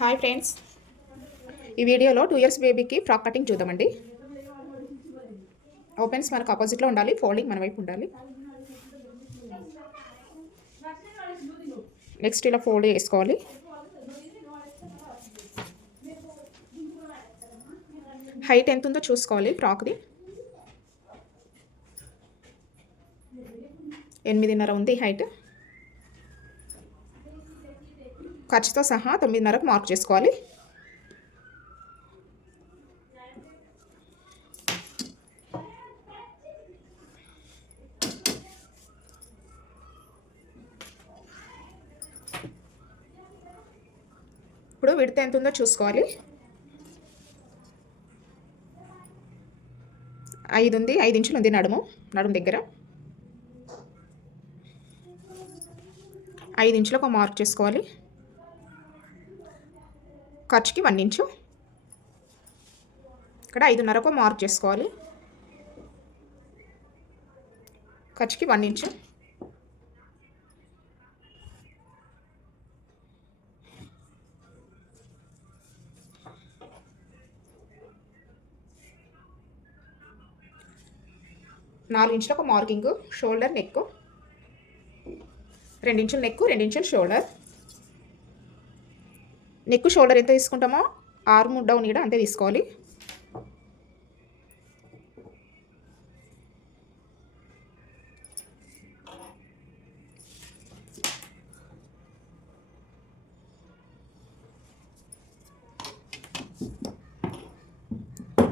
Hi friends, ఈ వీడియోలో 2 ఇయర్స్ బేబీకి ఫ్రాక్ కటింగ్ చూద్దామండి. ఓపెన్స్ మనకు ఆపోజిట్లో ఉండాలి, ఫోల్డింగ్ మన వైపు ఉండాలి. నెక్స్ట్ ఇలా ఫోల్డ్ చేసుకోవాలి. హైట్ ఎంత ఉందో చూసుకోవాలి. ఫ్రాక్ది 8.5 ఉంది హైట్. ఖర్చుతో సహా 9.5కు మార్క్ చేసుకోవాలి. ఇప్పుడు విడత ఎంత ఉందో చూసుకోవాలి. 5 ఉంది, 5 ఇంచులు ఉంది నడుము దగ్గర. 5 ఇంచులకు మార్క్ చేసుకోవాలి. ఖర్చుకి 1 ఇంచు, ఇక్కడ 5.5కు మార్క్ చేసుకోవాలి. ఖర్చుకి 1 ఇంచు. నాలుగు ఇంచులకు మార్కింగ్. షోల్డర్ నెక్ 2 ఇంచులు నెక్, 2 ఇంచులు షోల్డర్. నెక్ షోల్డర్ ఎంత తీసుకుంటామో ఆర్మ్ డౌన్ కూడా అంతే తీసుకోవాలి.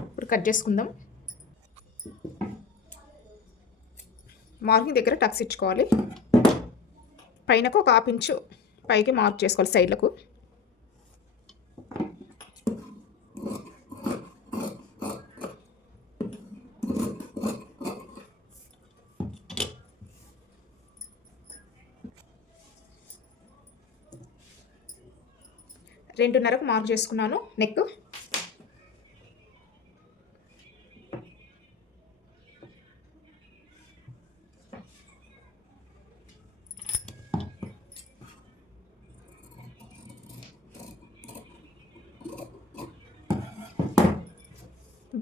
ఇప్పుడు కట్ చేసుకుందాం. మార్కింగ్ దగ్గర టక్స్ ఇచ్చుకోవాలి. పైనకు ఒక 1/2 ఇంచు పైకి మార్క్ చేసుకోవాలి సైడ్లకు. రెండున్నరకు మార్క్ చేసుకున్నాను నెక్.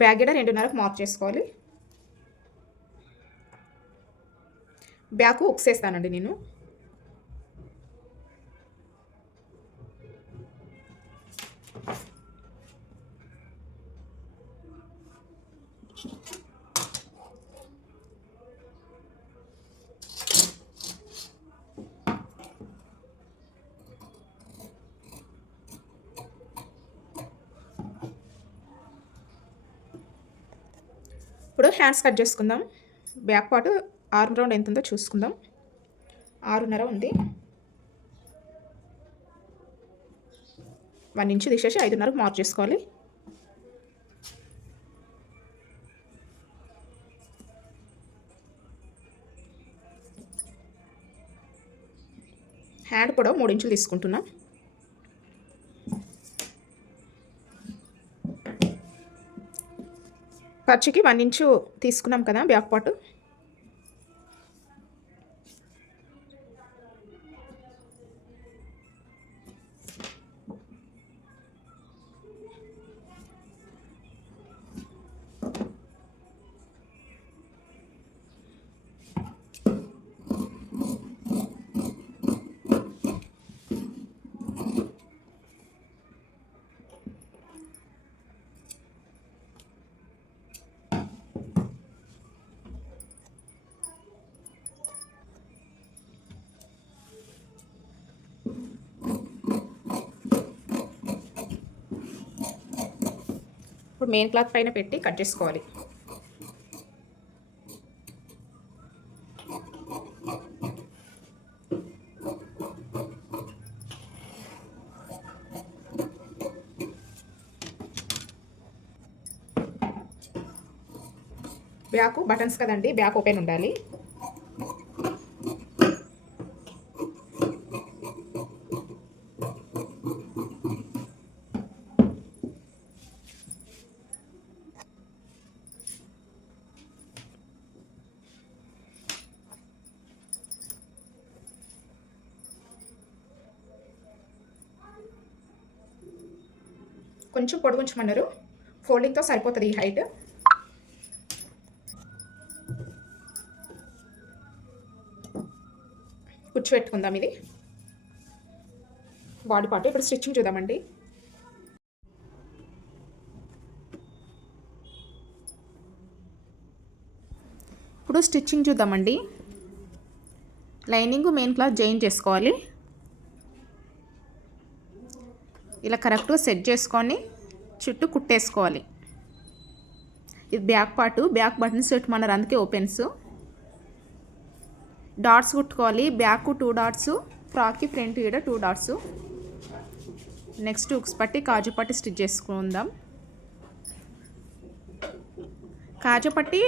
బ్యాక్ కూడా 2.5కు మార్క్ చేసుకోవాలి. బ్యాక్ ఉక్సేస్తానండి నేను. ఇప్పుడు హ్యాండ్స్ కట్ చేసుకుందాం. బ్యాక్ పార్ట్ ఆర్మ్ రౌండ్ ఎంత ఉందో చూసుకుందాం. 6.5 ఉంది. 1 ఇంచు తీసేసి 5.5కు మార్క్ చేసుకోవాలి. హ్యాండ్ పొడవు 3 ఇంచులు తీసుకుంటున్నా. ఖర్చుకి 1 ఇంచు తీసుకున్నాం కదా బ్యాక్ పార్ట్. ఇప్పుడు మెయిన్ క్లాత్ పైన పెట్టి కట్ చేసుకోవాలి. బ్యాక్ బటన్స్ కదండి, బ్యాక్ ఓపెన్ ఉండాలి. కొంచెం పొడుగుంచమన్నారు, ఫోల్డింగ్తో సరిపోతుంది ఈ హైట్. కూర్చోబెట్టుకుందాం ఇది బాడీ పార్ట్. ఇప్పుడు స్టిచ్చింగ్ చూద్దామండి. ఇప్పుడు స్టిచ్చింగ్ చూద్దామండి. లైనింగ్ మెయిన్ క్లాత్ జాయిన్ చేసుకోవాలి. ఇలా కరెక్ట్గా సెట్ చేసుకొని చుట్టూ కుట్టేసుకోవాలి. ఇది బ్యాక్ పార్ట్, బ్యాక్ బటన్స్ పెట్టుమన్నారు అందుకే ఓపెన్స్. డాట్స్ కుట్టుకోవాలి. బ్యాక్ 2 డాట్స్, ఫ్రాక్కి ఫ్రంట్ ఈడ 2 డాట్స్. నెక్స్ట్ ఉక్స్ పట్టి కాజు పట్టి స్టిచ్ చేసుకుందాం. కాజు పట్టి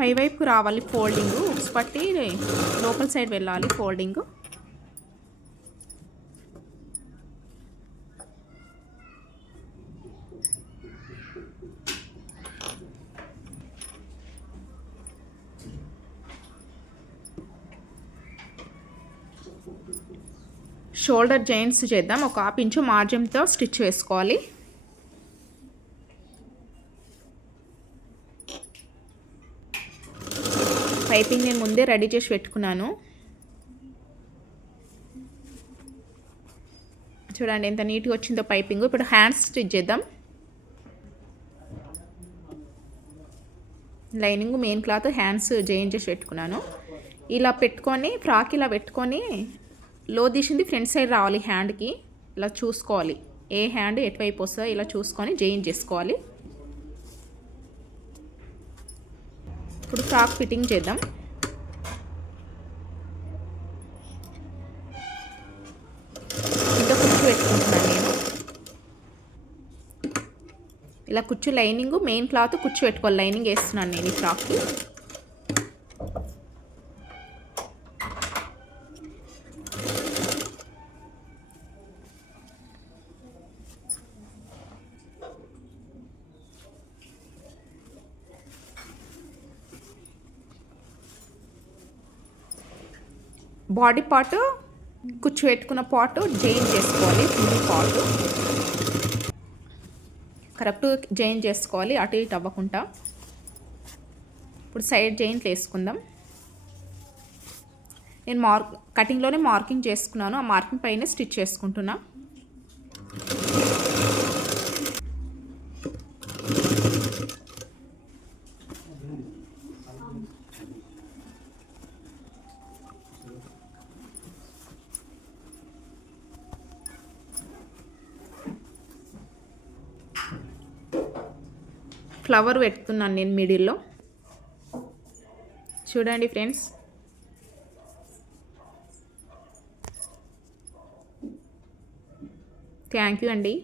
పైవైపుకు రావాలి ఫోల్డింగ్, ఉక్స్ పట్టి లోపల సైడ్ వెళ్ళాలి ఫోల్డింగ్. షోల్డర్ జాయింట్స్ చేద్దాం. ఒక 1/2 ఇంచు మార్జిన్తో స్టిచ్ వేసుకోవాలి. పైపింగ్ నేను ముందే రెడీ చేసి పెట్టుకున్నాను. చూడండి ఎంత నీట్గా వచ్చిందో పైపింగ్. ఇప్పుడు హ్యాండ్స్ స్టిచ్ చేద్దాం. Lining main cloth, hands join చేసి పెట్టుకున్నాను. ఇలా పెట్టుకొని ఫ్రాక్ ఇలా పెట్టుకొని లో తీసింది ఫ్రంట్ సైడ్ రావాలి హ్యాండ్కి. ఇలా చూసుకోవాలి ఏ హ్యాండ్ ఎటువైపు వస్తుందో ఇలా చూసుకొని జాయిన్ చేసుకోవాలి. ఇప్పుడు ఫ్రాక్ ఫిట్టింగ్ చేద్దాం. ఇంకా కుచ్చు పెట్టుకుంటున్నాను నేను. ఇలా కుచ్చు లైనింగ్ మెయిన్ క్లాత్ కుచ్చు పెట్టుకోవాలి. లైనింగ్ వేస్తున్నాను నేను ఈ ఫ్రాక్కి. బాడీ పార్ట్ కుచ్చు పెట్టుకున్న పార్ట్ జాయిన్ చేసుకోవాలి. ఫుల్ పార్ట్ కరెక్ట్ జాయిన్ చేసుకోవాలి, అటు ఇటు అవ్వకుండా. ఇప్పుడు సైడ్ జాయింట్లు వేసుకుందాం. నేను కటింగ్లోనే మార్కింగ్ చేసుకున్నాను. ఆ మార్కింగ్ పైన స్టిచ్ చేసుకుంటున్నా. ఫ్లవర్ పెడుతున్నాను నేను మిడిల్లో. చూడండి ఫ్రెండ్స్. థ్యాంక్ యూ అండి.